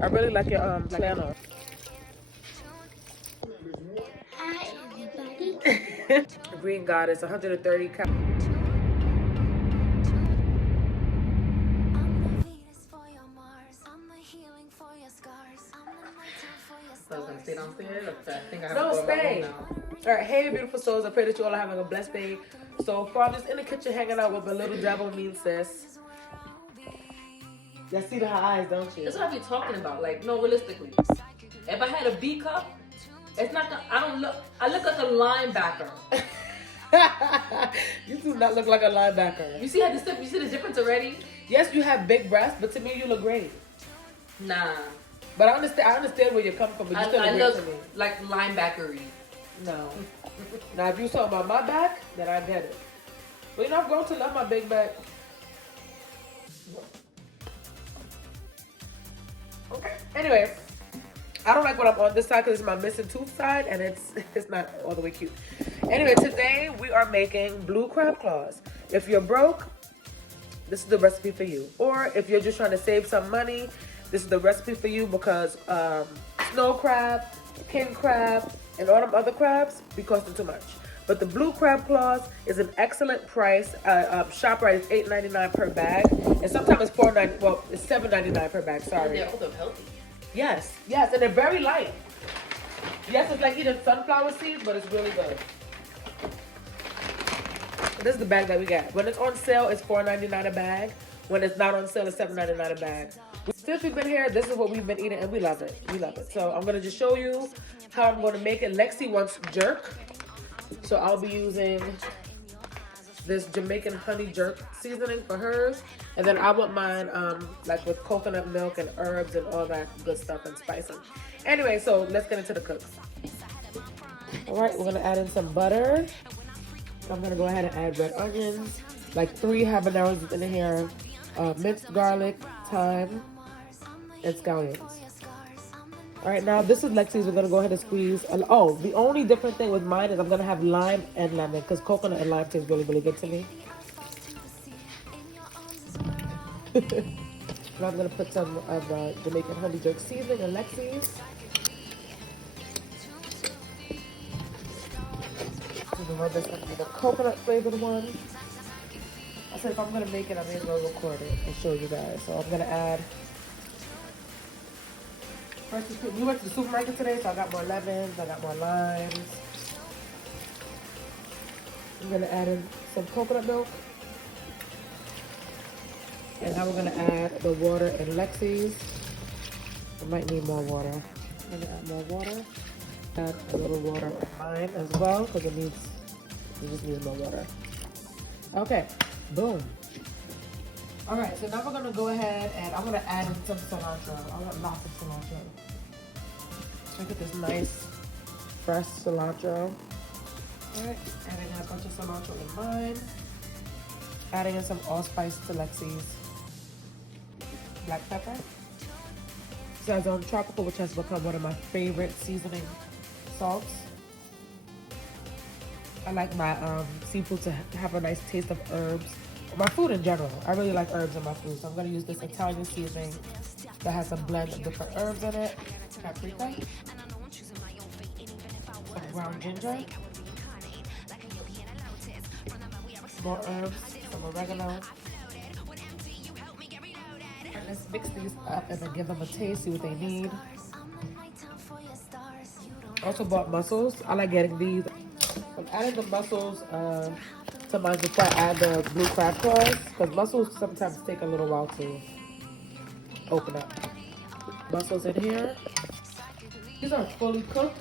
I really like your piano. Hi, everybody. Green Goddess, 130 calories. So I was gonna stay downstairs. I think I have No, to go to my stay. room now. All right, hey, beautiful souls. I pray that you all are having a blessed day. So far, I'm just in the kitchen hanging out with a little devil mean sis. Y'all see her eyes, don't you? That's what I be talking about. Like, no, realistically, if I had a B cup, it's not. I don't look. I look like a linebacker. You do not look like a linebacker. You see how the you see the difference already? Yes, you have big breasts, but to me, you look great. Nah. But I understand where you're coming from, but you still I look look great to me. like linebackery. No. Now, if you talking about my back, then I get it. But you know, I've grown to love my big back. Okay. Anyway, I don't like when I'm on this side because it's my missing tooth side, and it's not all the way cute. Anyway, today we are making blue crab claws. If you're broke, this is the recipe for you. Or if you're just trying to save some money, this is the recipe for you because snow crab, king crab, and all them other crabs be costing too much. But the blue crab claws is an excellent price. ShopRite is $8.99 per bag, and sometimes it's $4.99. Well, it's $7.99 per bag. Sorry. They're also healthy. Yes, yes, and they're very light. Yes, it's like eating sunflower seeds, but it's really good. This is the bag that we got. When it's on sale, it's $4.99 a bag. When it's not on sale, it's $7.99 a bag. Since we've been here, this is what we've been eating, and we love it. We love it. So I'm gonna just show you how I'm gonna make it. Lexi wants jerk, so I'll be using this Jamaican honey jerk seasoning for hers, and then I want mine like with coconut milk and herbs and all that good stuff and spicing. Anyway, so let's get into the cooks. All right, we're gonna add in some butter. I'm gonna go ahead and add red onions, like 3 habaneros in here, minced garlic, thyme, and scallions. All right, now this is Lexi's. We're gonna go ahead and squeeze. Oh, the only different thing with mine is I'm gonna have lime and lemon because coconut and lime taste really, really good to me. Now I'm gonna put some of the Jamaican honey jerk seasoning in Lexi's. This is gonna be the coconut flavored one. I said if I'm gonna make it, I may as well record it and show you guys. So I'm gonna add. First, we went to the supermarket today, so I got more lemons, I got more limes. I'm gonna add in some coconut milk. And now we're gonna add the water in Lexi's. I might need more water. I'm gonna add more water. Add a little water in mine as well, because it just needs more water. Okay, boom. All right, so now we're gonna go ahead and I'm gonna add in some cilantro. I want lots of cilantro. Look at this nice, fresh cilantro. All right, adding in a bunch of cilantro in mine. Adding in some allspice to Lexi's. Black pepper. Sazon tropical, which has become one of my favorite seasoning salts. I like my seafood to have a nice taste of herbs. My food in general, I really like herbs in my food, so I'm going to use this Italian seasoning that has a blend of different herbs in it. Paprika, some ground ginger, more herbs, some oregano. And let's mix these up and then give them a taste, see what they need. Also bought mussels. I like getting these. I'm adding the mussels to mine before I add the blue crab claws, because mussels sometimes take a little while to open up. Mussels in here. These are fully cooked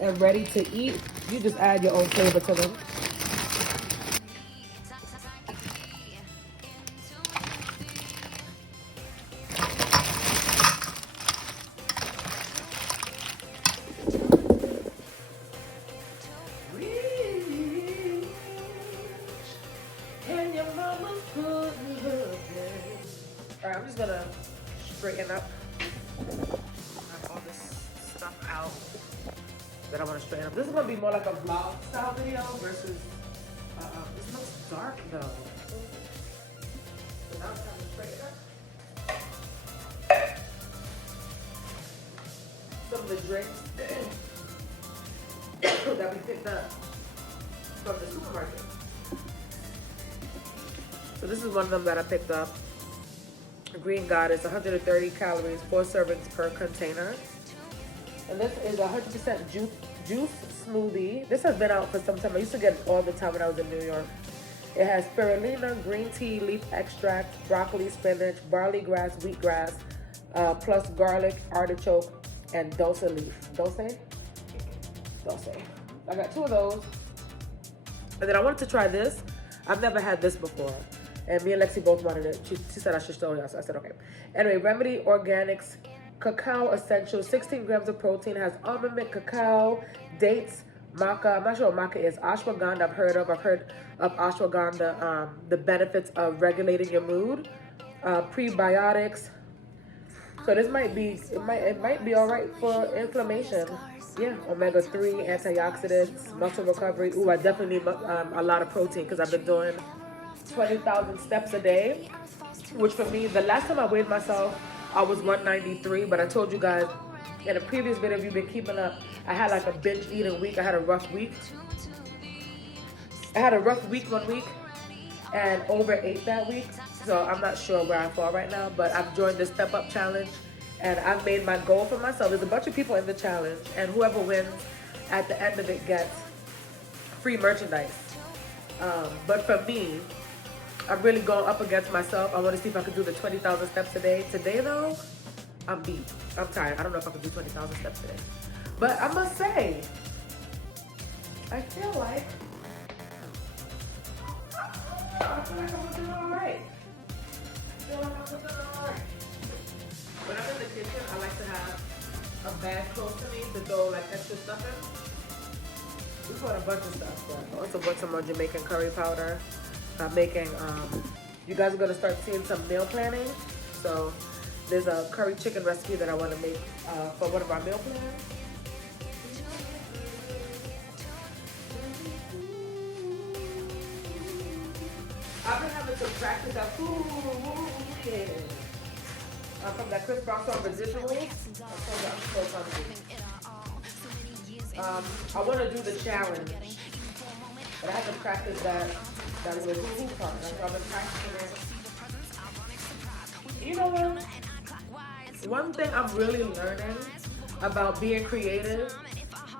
and ready to eat. You just add your own flavor to them. Alright, I'm just gonna straighten up all this stuff out that I want to straighten up. This is gonna be more like a vlog style video versus this looks dark though. So now it's time to straighten up. the drinks that we picked up from the supermarket. So this is one of them that I picked up. Green Goddess, 130 calories, 4 servings per container. And this is 100% juice smoothie. This has been out for some time. I used to get it all the time when I was in New York. It has spirulina, green tea, leaf extract, broccoli, spinach, barley grass, wheatgrass, plus garlic, artichoke, and dulce leaf. Dulce? Dulce. I got 2 of those. And then I wanted to try this. I've never had this before. And me and Lexi both wanted it. She said I should show you. So I said, okay. Anyway, Remedy Organics Cacao Essentials, 16 grams of protein, has almond milk, cacao, dates, maca. I'm not sure what maca is. Ashwagandha I've heard of. I've heard of ashwagandha, the benefits of regulating your mood. Prebiotics. So this might be, it might be all right for inflammation. Yeah, omega-3, antioxidants, muscle recovery. Ooh, I definitely need a lot of protein because I've been doing 20,000 steps a day, which for me, the last time I weighed myself, I was 193, but I told you guys in a previous video, if you've been keeping up, I had like a binge eating week. I had a rough week. I had a rough week 1 week and overate that week. So I'm not sure where I fall right now, but I've joined the Step Up Challenge and I've made my goal for myself. There's a bunch of people in the challenge and whoever wins at the end of it gets free merchandise. But for me, I'm really going up against myself. I want to see if I can do the 20,000 steps a day. Today though, I'm beat. I'm tired. I don't know if I can do 20,000 steps today. But I must say, I feel like I'm doing all right. When I'm in the kitchen, I like to have a bag close to me to throw like extra stuff in. We bought a bunch of stuff, but I also bought some more Jamaican curry powder. I'm making, you guys are gonna start seeing some meal planning. So there's a curry chicken recipe that I want to make for one of our meal plans. I've been having to practice that food. From that Chris Brown song, Residuals. I'm so hungry. I want to do the challenge, but I have to practice that with who part. So I've been practicing it. You know what? One thing I'm really learning about being creative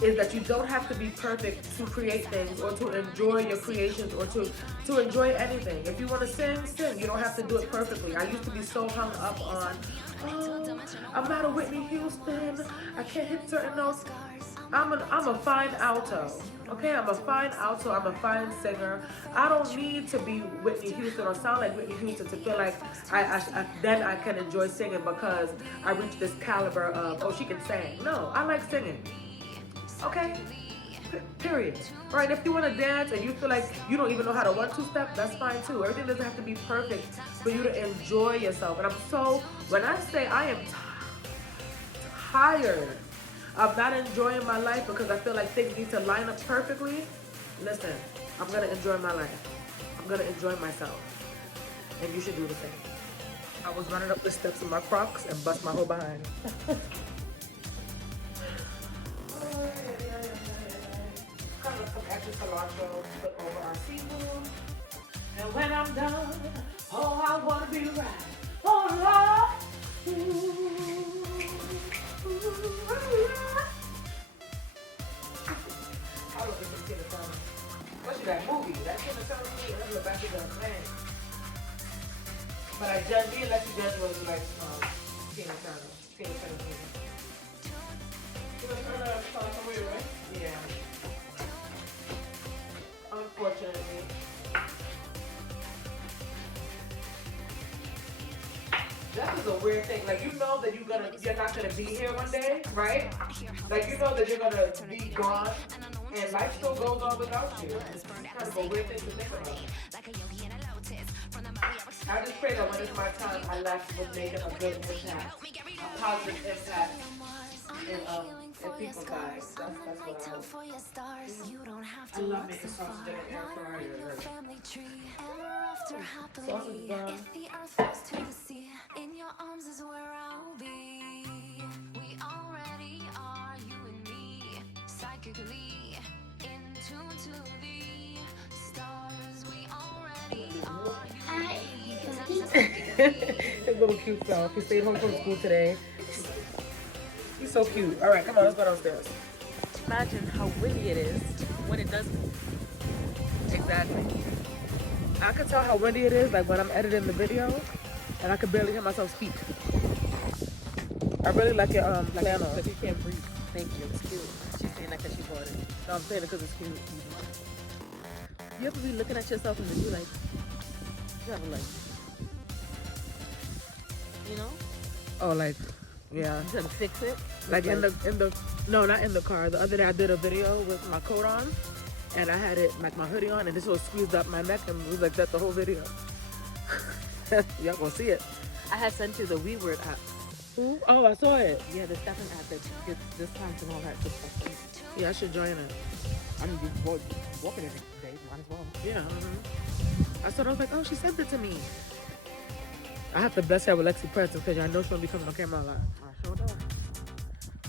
is that you don't have to be perfect to create things or to enjoy your creations or to enjoy anything. If you want to sing, sing. You don't have to do it perfectly. I used to be so hung up on, oh, I'm not a Whitney Houston. I can't hit certain notes. I'm a fine alto. Okay, I'm a fine alto. I'm a fine singer. I don't need to be Whitney Houston or sound like Whitney Houston to feel like then I can enjoy singing because I reached this caliber of, oh, she can sing. No, I like singing. Okay, period. All right, if you want to dance and you feel like you don't even know how to 1-2 step, that's fine too. Everything doesn't have to be perfect for you to enjoy yourself. And when I say I am tired of not enjoying my life because I feel like things need to line up perfectly, listen, I'm going to enjoy my life. I'm going to enjoy myself. And you should do the same. I was running up the steps in my Crocs and bust my whole behind. Some extra cilantro to put over our seafood. And when I'm done, oh, I want to be right. Oh, Lord. I look at this Tina Turner. What's that movie? That Tina Turner movie? That's what back in the man. But I judge me unless you judge was like Tina Turner. Tina Turner movie. Tina Turner saw somewhere, right? Yeah. Unfortunately. That is a weird thing. Like, you know that you're not gonna be here one day, right? Like, you know that you're gonna be gone, and life still goes on without you. It's kind of a weird thing to think about. I just pray that when it's my time, I left with making a good impact, a positive impact in people's lives. That's what I hope. I love making sausage in the air fryer. Sausage done. His little cute self. He stayed home from school today. He's so cute. All right, come on, let's go downstairs. Imagine how windy it is when it does move. Exactly. I can tell how windy it is, like when I'm editing the video, and I can barely hear myself speak. I really like your piano. Because you can't breathe. Thank you. It's cute. She's saying that because she bought it. No, I'm saying it because it's cute. You ever be looking at yourself and you like, you ever like, you know? Oh, like, yeah. You trying to fix it? Like in the no, not in the car. The other day I did a video with my coat on, and I had it like my hoodie on, and this was squeezed up my neck, and it was like that the whole video. Y'all gonna see it. I had sent you the WeWord app. Oh, I saw it. Yeah, the Stefan app that gets discounts and all that good stuff. Yeah, I should join it. I mean, you walking every day, might as well. Yeah. I saw it. I was like, oh, she sent it to me. I have to bless her with Lexi presents because I know she's gonna be coming on camera a lot. I sure do.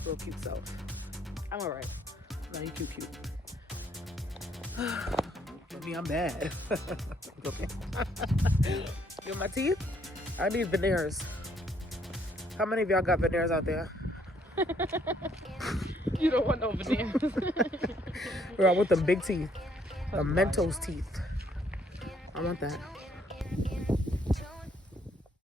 Little cute self. I'm alright. No, you cute. For me, I'm bad. Okay. You my teeth? I need veneers. How many of y'all got veneers out there? You don't want no veneers. Bro, I want them big teeth. The Mentos teeth. I want that.